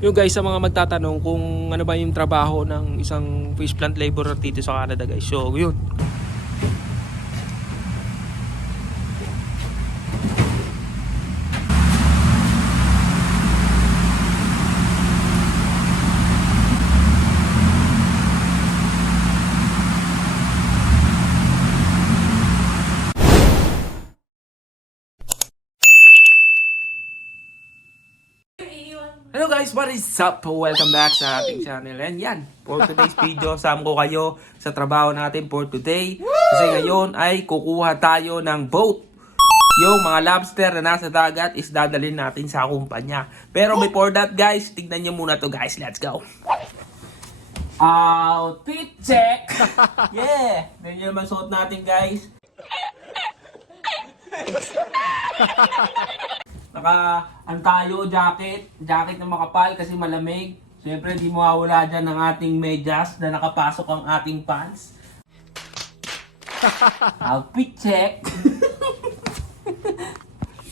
Yung guys, sa mga magtatanong kung ano ba yung trabaho ng isang fish plant laborer dito sa Canada guys. So yun. Hello guys, what is up? Welcome back sa ating channel. And yan, for today's video, sama ko kayo sa trabaho natin for today. Kasi ngayon ay kukuha tayo ng boat. Yung mga lobster na nasa dagat is dadalhin natin sa kumpanya. Pero before that guys, tignan nyo muna to guys. Let's go! Outfit check! Yeah! Ganyan naman suot natin guys. Tayo, jacket na makapal kasi malamig. Siyempre, di mawawala dyan ng ating medyas na nakapasok ang ating pants. Outfit check!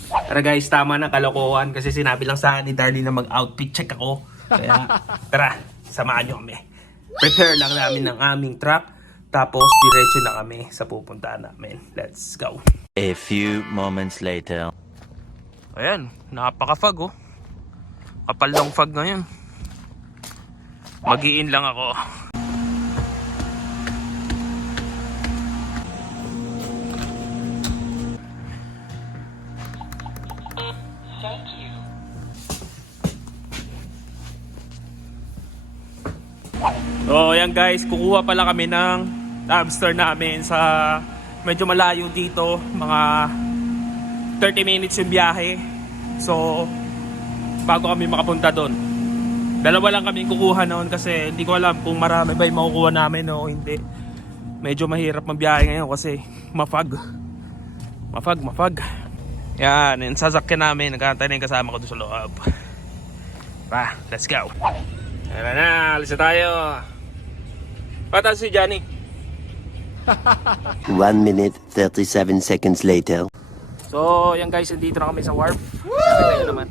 Tara guys, tama na kalokohan kasi sinabi lang sa akin ni Darlie na mag-outfit check ako. Kaya, tara, samahan nyo kami. Prepare lang namin ng aming truck. Tapos, diretso na kami sa pupuntahan namin. Let's go. A few moments later. Ayan, napaka-fog oh. Kapal ng fog ngayon. Mag-i-in lang ako. Thank you. So ayan guys, kukuha pala kami ng lobster namin sa medyo malayo dito, mga 30 minutes yung biyahe. So bago kami makapunta doon, dalawa lang kami kukuha noon kasi hindi ko alam kung marami ba yung makukuha namin o hindi. Medyo mahirap magbiyahe ngayon kasi mafag. Yan, yung sasakyan namin, nagkantay na yung kasama ko doon sa loob. Let's go. Tara na, alis na tayo. Patan si Johnny. 1 minute 37 seconds later. So, yan guys, dito na kami sa wharf. Nakita nyo naman.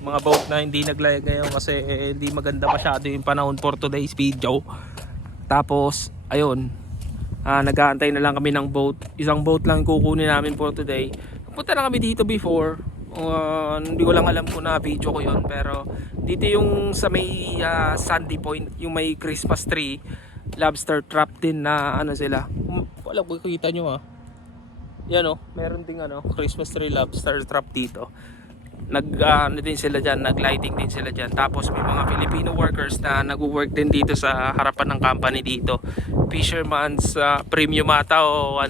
Mga boat na hindi naglayag ngayon kasi hindi maganda masyado yung panahon for today's video. Tapos, ayun, nag-aantay na lang kami ng boat. Isang boat lang kukunin namin for today. Punta na kami dito before. Hindi ko lang alam kung na video ko yun. Pero, dito yung sa may Sandy Point, yung may Christmas tree, lobster trap din na ano sila. Wala ko kita nyo Yan meron ding Christmas tree lobster trap dito. Din sila diyan, nag-lighting din sila diyan. Tapos may mga Filipino workers na nagwo-work din dito sa harapan ng company dito. Fisherman's premium ata o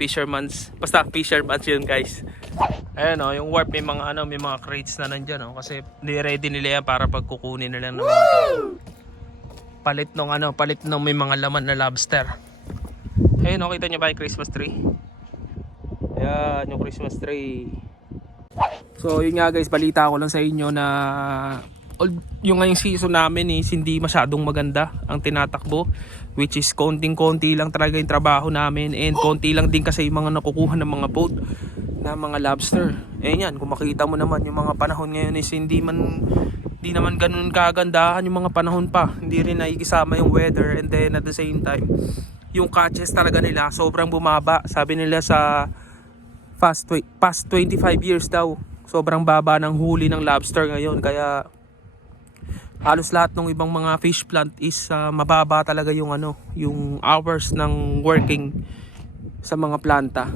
fisherman's, basta fisherman's yun guys. Ayan yung wharf may mga crates na nandiyan kasi ready nila yan para pagkukunin nila ng mga tao. Palit ng may mga laman na lobster. Ayun kita niyo ba yung Christmas tree? Ayan, yung Christmas tree. So yun nga guys, balita ko lang sa inyo na yung ngayong season namin is hindi masyadong maganda ang tinatakbo, which is konting-konti lang talaga yung trabaho namin, and konti lang din kasi yung mga nakukuha ng mga boat na mga lobster. Yan, kung makita mo naman yung mga panahon ngayon is hindi naman ganun kagandahan yung mga panahon pa. Hindi rin nakikisama yung weather, and then at the same time yung catches talaga nila sobrang bumaba. Sabi nila sa past 25 years daw, sobrang baba ng huli ng lobster ngayon. Kaya halos lahat ng ibang mga fish plant is mababa talaga yung hours ng working sa mga planta.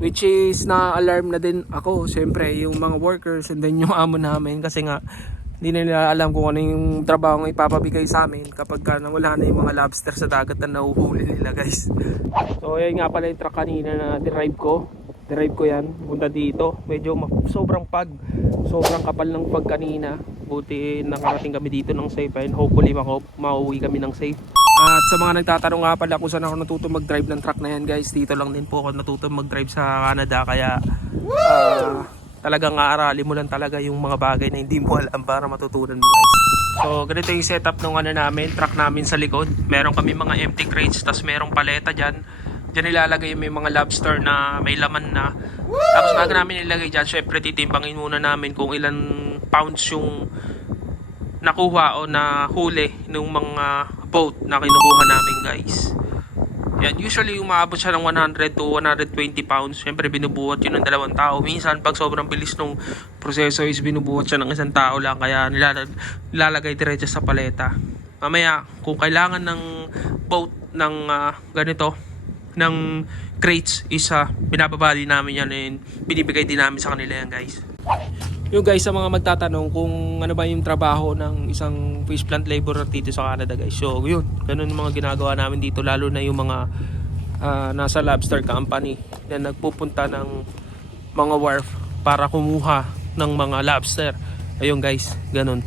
Which is na-alarm na din ako, siyempre yung mga workers and then yung amo namin, kasi nga hindi nila alam kung ano yung trabaho ng ipapabigay sa amin kapag wala na yung mga lobster sa dagat na nahuhuli nila guys. So yan nga pala yung truck kanina na drive ko yan, punta dito. Medyo sobrang kapal ng pag kanina. Buti nakarating kami dito ng safe, and hopefully mauwi kami ng safe. At sa mga nagtatanong nga pala kung saan ako natuto mag-drive ng truck na yan guys, dito lang din po ako natuto mag-drive sa Canada. Kaya talagang aaralin mo lang talaga yung mga bagay na hindi mo alam para matutunan mo guys. So ganito yung setup ng truck namin sa likod. Meron kami mga empty crates, tas merong paleta dyan. Diyan nilalagay may mga lobster na may laman na. Tapos bago namin nilagay dyan, syempre titimbangin muna namin kung ilan pounds yung nakuha o na huli ng mga boat na kinukuha namin guys. Yan, usually umaabot siya ng 100 to 120 pounds. Siyempre binubuhat yun ng 2 tao. Minsan pag sobrang bilis nung proseso is binubuhat siya ng 1 tao lang. Kaya nilalagay diretso sa paleta. Mamaya kung kailangan ng boat ng ganito, ng crates, isa binababa din namin yan and binibigay din namin sa kanila yan guys. Yung guys, sa mga magtatanong kung ano ba yung trabaho ng isang fish plant laborer dito sa Canada guys. So yun, ganun yung mga ginagawa namin dito, lalo na yung mga nasa lobster company na nagpupunta ng mga wharf para kumuha ng mga lobster. Ayun guys, ganun.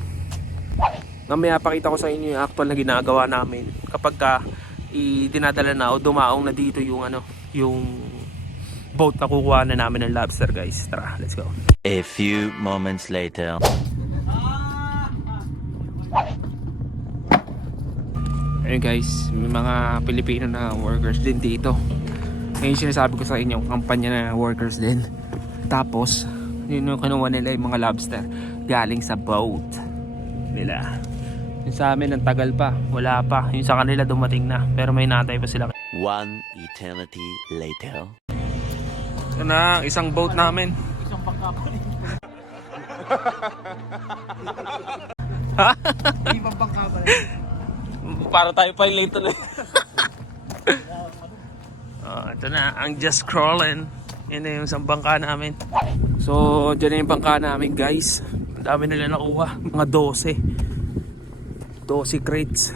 Mamaya pakita ko sa inyo yung actual na ginagawa namin kapag dinadala na o dumaong na dito yung yung boat na kukuha na namin ng lobster guys. Tara, let's go. A few moments later. Ayun guys, may mga Pilipino na workers din dito. Ngayon sinasabi ko sa inyo, kampanya na workers din. Tapos, yun yung kinuha nila yung mga lobster galing sa boat nila. Yung sa amin, ang tagal pa, wala pa. Yung sa kanila dumating na, pero may natay pa sila. One eternity later. Ito na, isang boat namin. Isang bangka pa rin. Ibang bangka pa rin. Para tayo pa yung late tuloy. Ito na, ang just crawling. Yan na yung isang bangka namin. So, dyan na yung bangka namin guys. Ang dami nila nakuha. Mga 12 crates.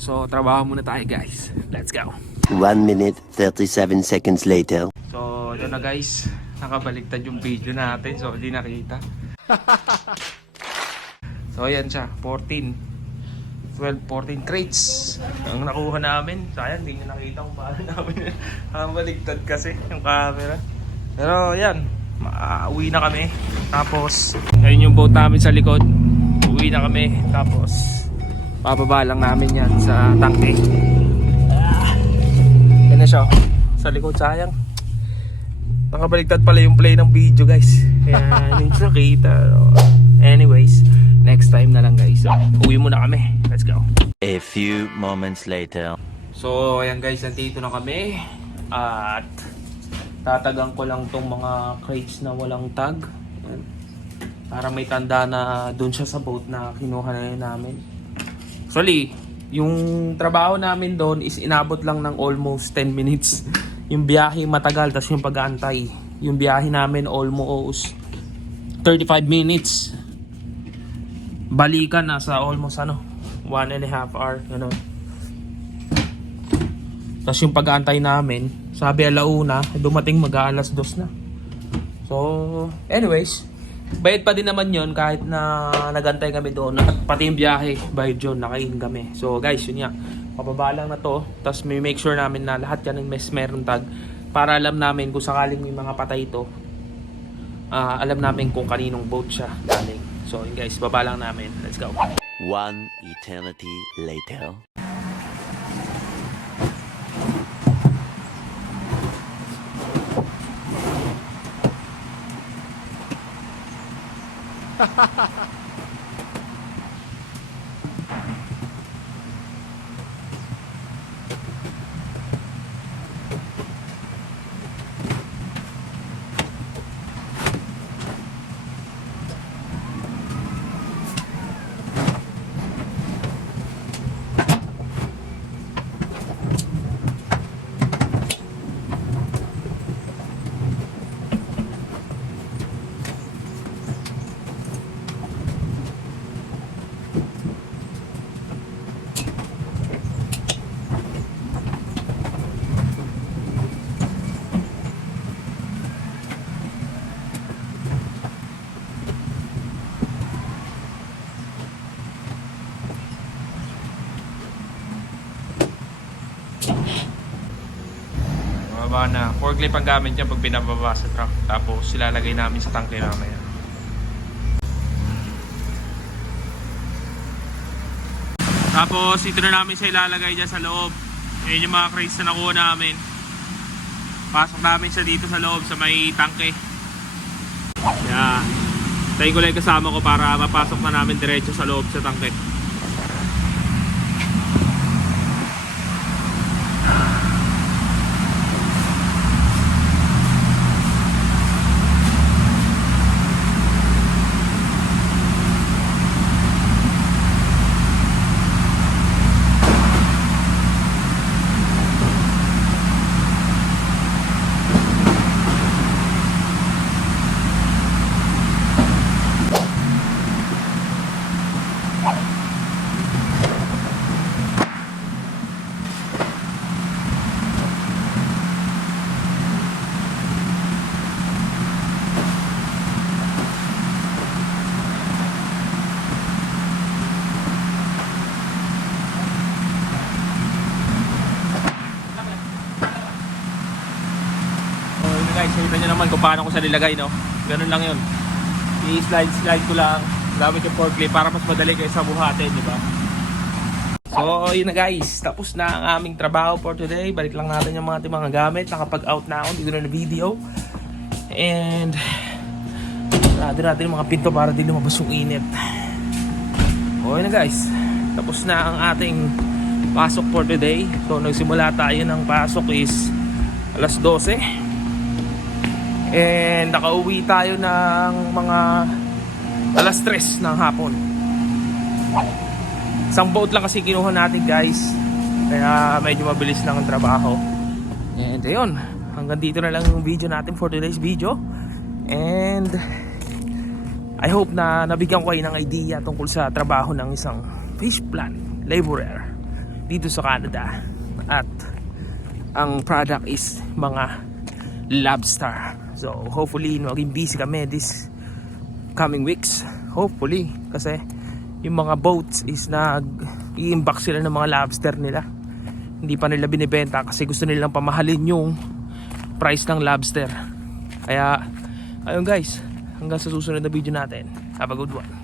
So, trabaho muna tayo guys. Let's go. 1 minute 37 seconds later. So, ito na guys. Nakabaliktad yung video natin. So, hindi nakita. So, ayan siya. 14 crates ang nakuha namin. Sayang, hindi nyo nakita kung paano namin baliktad kasi yung camera. Pero, ayan. Uwi na kami. Tapos, ayun yung boat namin sa likod. Uwi na kami. Tapos, bababa lang namin yan sa tangke. Yan na siya. Sa likod, sayang. Nakabaliktad pala yung play ng video guys. Kaya hindi nakita. Anyways, next time na lang guys. So, uwi muna kami. Let's go. A few moments later. So, ayan guys, nandito na kami. At tatagang ko lang tong mga crates na walang tag. Ayan. Para may tanda na dun siya sa boat na kinuha na yun namin. Actually, yung trabaho namin doon is inabot lang ng almost 10 minutes. Yung biyahe matagal, tas yung pag-aantay. Yung biyahe namin almost 35 minutes. Balikan na sa almost 1.5 hour. Tas yung pag-aantay namin, sabi alauna, dumating mag-aalas 2 na. So, anyways, bayad pa din naman yon kahit na nagantay kami doon. At pati yung biyahe, bayad yun, nakain kami. So guys, yun nga. Pababa lang na to. Tapos may make sure namin na lahat yan ng meron tag. Para alam namin kung sakaling may mga patay ito. Alam namin kung kaninong boat siya galing. So yun guys, baba lang namin. Let's go. One eternity later. Baba na. Forklift ang gamit niya pag binababa sa truck. Tapos ilalagay namin sa tangke mamaya. Tapos ito na namin siya ilalagay dyan sa loob. Yan yung mga crates na nakuha namin. Pasok namin siya dito sa loob sa may tangke. Yan. Tayo ko lang yung kasama ko para mapasok na namin diretso sa loob sa tangke. Guys, kita nyo naman kung paano ko sa nilagay, no? Ganun lang yun. I-slide ko lang gamit yung forklift para mas madali kayo sa buhatin, di ba? So, yun na guys. Tapos na ang aming trabaho for today. Balik lang natin yung mga mga gamit. Nakapag-out na ako. Hindi ko na video. And sarado natin yung mga pinto para di lumabas yung init. So, yun na guys. Tapos na ang ating pasok for today. So, nagsimula tayo ng pasok is alas 12. And nakauwi tayo ng mga alas 3 ng hapon. Isang boat lang kasi kinuha natin guys. Kaya medyo mabilis lang ang trabaho. And ayun, hanggang dito na lang yung video natin for today's video. And I hope na nabigyan ko kayo ng idea tungkol sa trabaho ng isang fish plant laborer dito sa Canada. At ang product is mga lobster. So hopefully maging busy kami this coming weeks. Hopefully kasi yung mga boats is nag-i-imbak sila ng mga lobster nila. Hindi pa nila binibenta kasi gusto nilang pamahalin yung price ng lobster. Kaya ayun guys, hanggang sa susunod na video natin. Have a good one.